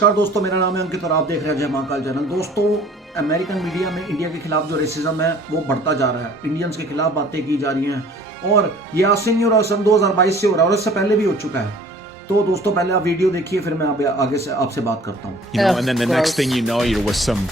नमस्कार दोस्तों, मेरा नाम है अंकित और आप देख रहे हैं जय महाकाल चैनल। दोस्तों, अमेरिकन मीडिया में इंडिया के खिलाफ जो रेसिज्म है वो बढ़ता जा रहा है। इंडियंस के खिलाफ बातें की जा रही हैं और ये आज सन 2022 से हो रहा है और इससे पहले भी हो चुका है। तो दोस्तों, पहले आप वीडियो देखिए, फिर मैं आगे से आपसे बात करता हूँ। You know, and then the next thing you know, you're with some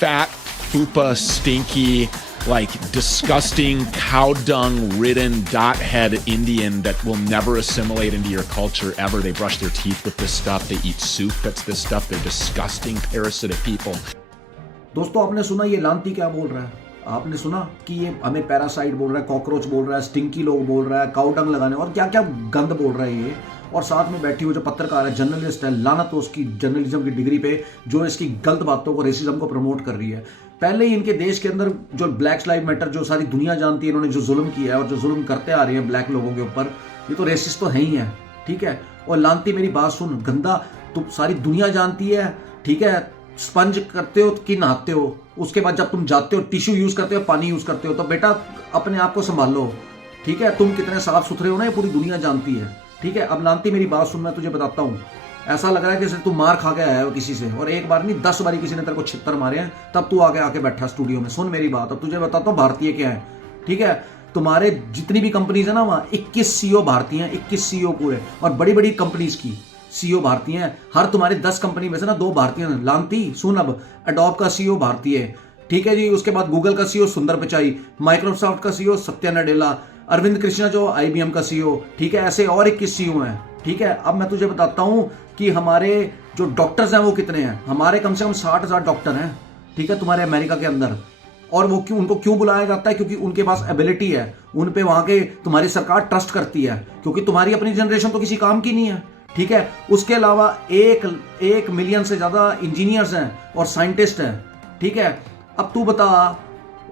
fat, fupa, stinky, like disgusting, cow dung ridden, dot head Indian that will never assimilate into your culture ever. They brush their teeth with this stuff. They eat soup that's this stuff. They're disgusting, parasitic people. दोस्तों, आपने सुना ये लांती क्या बोल रहा है? आपने सुना कि ये हमें पैरासाइट बोल रहा है, कॉकरोच बोल रहा है, स्टिंकी लोग बोल रहा है, काउ डंग लगाने और क्या क्या गंद बोल रहा है ये। और साथ में बैठी हुई जो पत्रकार है, जर्नलिस्ट है, लानत उसकी जर्नलिज्म की डिग्री पे, जो इसकी गलत बातों को, रेसिज्म को प्रमोट कर रही है। पहले ही इनके देश के अंदर जो ब्लैक लाइव मैटर, जो सारी दुनिया जानती है, इन्होंने जो जुल्म किया है और जो जुल्म करते आ रहे हैं ब्लैक लोगों के ऊपर, ये तो रेसिस्ट तो है ही है, ठीक है। और लानती, मेरी बात सुन, गंदा तो सारी दुनिया जानती है, ठीक है। स्पंज करते हो कि नहाते हो, उसके बाद जब तुम जाते हो टिश्यू यूज करते हो, पानी यूज करते हो, तो बेटा अपने आप को संभालो, ठीक है। तुम कितने साफ सुथरे हो ना, ये पूरी दुनिया जानती है, ठीक है। अब लानती, मेरी बात सुन, मैं तुझे बताता हूँ। ऐसा लग रहा है जैसे तू मार खा के आया हो किसी से, और एक बार नहीं 10 बारी किसी ने तेरे को छित्तर मारे हैं, तब तू आके बैठा स्टूडियो में। सुन मेरी बात, अब तुझे बताता हूँ भारतीय क्या है, ठीक है। तुम्हारे जितनी भी कंपनीज है ना, वहाँ 21 CEO भारतीय हैं, 21 CEO पूरे, और बड़ी बड़ी कंपनीज की CEO भारतीय हैं। हर तुम्हारे 10 कंपनी में से ना 2 भारतीय हैं। लानती सुन, अब एडोब का CEO भारतीय है, ठीक है जी। उसके बाद गूगल का CEO सुंदर पिचाई, माइक्रोसॉफ्ट का CEO सत्या नडेला, अरविंद कृष्णा जो IBM का CEO, ठीक है। ऐसे और 21 CEO हैं, ठीक है। अब मैं तुझे बताता हूँ कि हमारे जो डॉक्टर्स हैं वो कितने हैं। हमारे कम से कम 60,000 डॉक्टर हैं, ठीक है, तुम्हारे अमेरिका के अंदर। और वो उनको क्यों बुलाया जाता है? क्योंकि उनके पास एबिलिटी है, उन पे वहां के तुम्हारी सरकार ट्रस्ट करती है, क्योंकि तुम्हारी अपनी जनरेशन तो किसी काम की नहीं है, ठीक है। उसके अलावा 1 मिलियन से ज्यादा इंजीनियर्स हैं और साइंटिस्ट हैं, ठीक है। अब तू बता,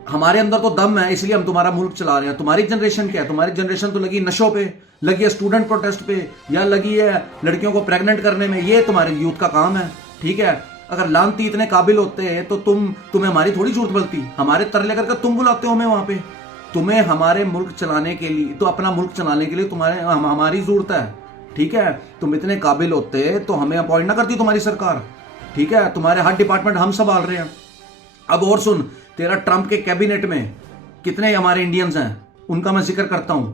हमारे अंदर तो दम है, इसलिए हम तुम्हारा मुल्क चला रहे हैं। तुम्हारी जनरेशन क्या है? तुम्हारी जनरेशन तो लगी नशों पे, लगी है स्टूडेंट प्रोटेस्ट पे, या लगी है लड़कियों को प्रेग्नेंट करने में। ये तुम्हारे यूथ का काम है, ठीक है। अगर लानती इतने काबिल होते हैं तो तुम्हें हमारी थोड़ी जरूरत पड़ती। हमारे तरले करके तुम बुलाते हो हमें वहां पे। तुम्हें हमारे मुल्क चलाने के लिए, तो अपना मुल्क चलाने के लिए हमारी जरूरत है, ठीक है। तुम इतने काबिल होते तो हमें अपॉइंट ना करती तुम्हारी सरकार, ठीक है। तुम्हारे हर डिपार्टमेंट हम संभाल रहे हैं। अब और सुन, तेरा ट्रंप के कैबिनेट में कितने हमारे इंडियंस हैं, उनका मैं जिक्र करता हूं।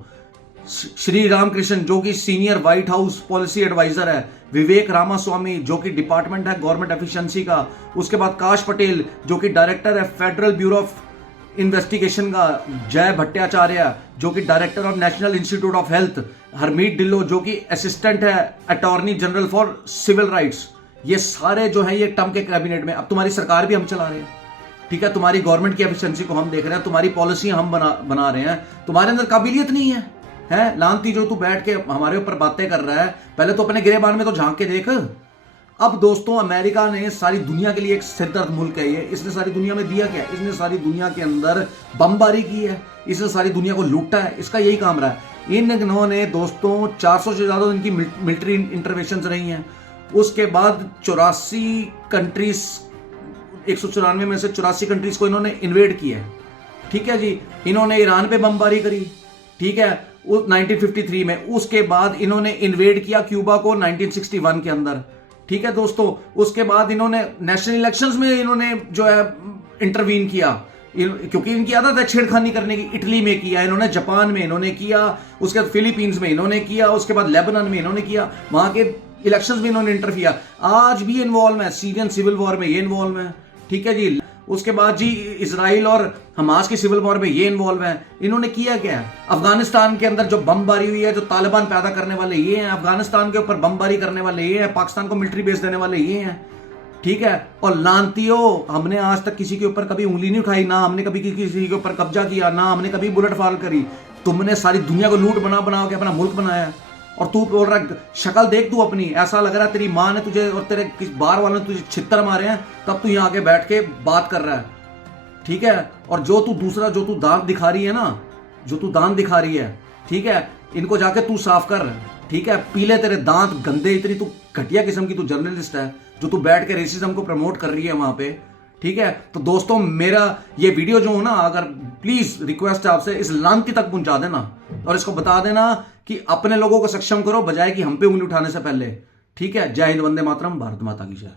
श्री रामकृष्ण जो कि senior White House policy adviser है, विवेक रामास्वामी जो कि डिपार्टमेंट है गवर्नमेंट एफिशिएंसी का, उसके बाद काश पटेल जो कि डायरेक्टर है फेडरल ब्यूरो ऑफ इन्वेस्टिगेशन का, जय भट्टाचार्य जो कि director of National Institute of Health, Harmeet Dhillon जो कि असिस्टेंट है attorney general for civil rights. ये सारे जो है ये ट्रंप के कैबिनेट में। अब तुम्हारी सरकार भी हम चला रहे हैं, ठीक है। तुम्हारी गवर्नमेंट की एफिशिएंसी को हम देख रहे हैं, तुम्हारी पॉलिसी हम बना रहे हैं। तुम्हारे अंदर काबिलियत नहीं है, है लानती, जो तू बैठ के हमारे ऊपर बातें कर रहा है। पहले तो अपने गिरेबान में तो झांक के देख। अब दोस्तों, अमेरिका ने सारी दुनिया के लिए एक सिरदर्द मुल्क है ये। इसने सारी दुनिया में दिया क्या? इसने सारी दुनिया के अंदर बमबारी की है, इसने सारी दुनिया को लूटा है। इसका यही काम रहा है। इन्होंने दोस्तों 400 से ज्यादा इनकी मिलिट्री इंटरवेंशन रही हैं। उसके बाद 84 कंट्रीज, 194 में से 84 कंट्रीज को इन्होंने इन्वेड किया है, ठीक है जी। इन्होंने ईरान पे बमबारी करी, ठीक है, 1953 में। उसके बाद इन्होंने इन्वेड किया क्यूबा को 1961 के अंदर, ठीक है दोस्तों। उसके बाद इन्होंने नेशनल इलेक्शंस में इन्होंने जो है इंटरवीन किया, क्योंकि इनकी आदत है छेड़खानी करने की। इटली में किया इन्होंने, जापान में इन्होंने किया, उसके बाद फिलीपींस में इन्होंने किया, उसके बाद लेबनान में इन्होंने किया, वहां के इलेक्शंस में इन्होंने इंटर किया। आज भी इन्वॉल्व है सीरियन सिविल वॉर में, ये इन्वॉल्व है, ठीक है जी। उसके बाद जी इजराइल और हमास की सिविल वॉर में ये इन्वॉल्व है। इन्होंने किया क्या है? अफगानिस्तान के अंदर जो बमबारी हुई है, जो तालिबान पैदा करने वाले ये हैं, अफगानिस्तान के ऊपर बमबारी करने वाले ये हैं, पाकिस्तान को मिलिट्री बेस देने वाले ये हैं, ठीक है। और लानतियो, हमने आज तक किसी के ऊपर कभी उंगली नहीं उठाई, ना हमने कभी किसी के ऊपर कब्जा किया, ना हमने कभी बुलेट फायर करी। तुमने सारी दुनिया को लूट बना के अपना मुल्क बनाया, और तू बोल रहा, शक्ल देख तू अपनी, ऐसा लग रहा है तेरी माँ ने तुझे और तेरे बार वालों ने तुझे छित्तर मारे हैं, तब तू यहाँ आके बैठ के बात कर रहा है, ठीक है। और जो तू दांत दिखा रही है ना, जो तू दांत दिखा रही है, ठीक है, इनको जाके तू साफ कर, ठीक है। पीले तेरे दांत, गंदे, इतनी तू घटिया किस्म की तू जर्नलिस्ट है जो तू बैठ के रेसिज्म को प्रमोट कर रही है वहां पे, ठीक है। तो दोस्तों, मेरा ये वीडियो जो हो ना, अगर प्लीज रिक्वेस्ट है आपसे, इस लानती तक पहुंचा देना और इसको बता देना कि अपने लोगों को सक्षम करो, बजाय कि हम पे उंगली उठाने से पहले, ठीक है। जय हिंद, वंदे मातरम, भारत माता की जय।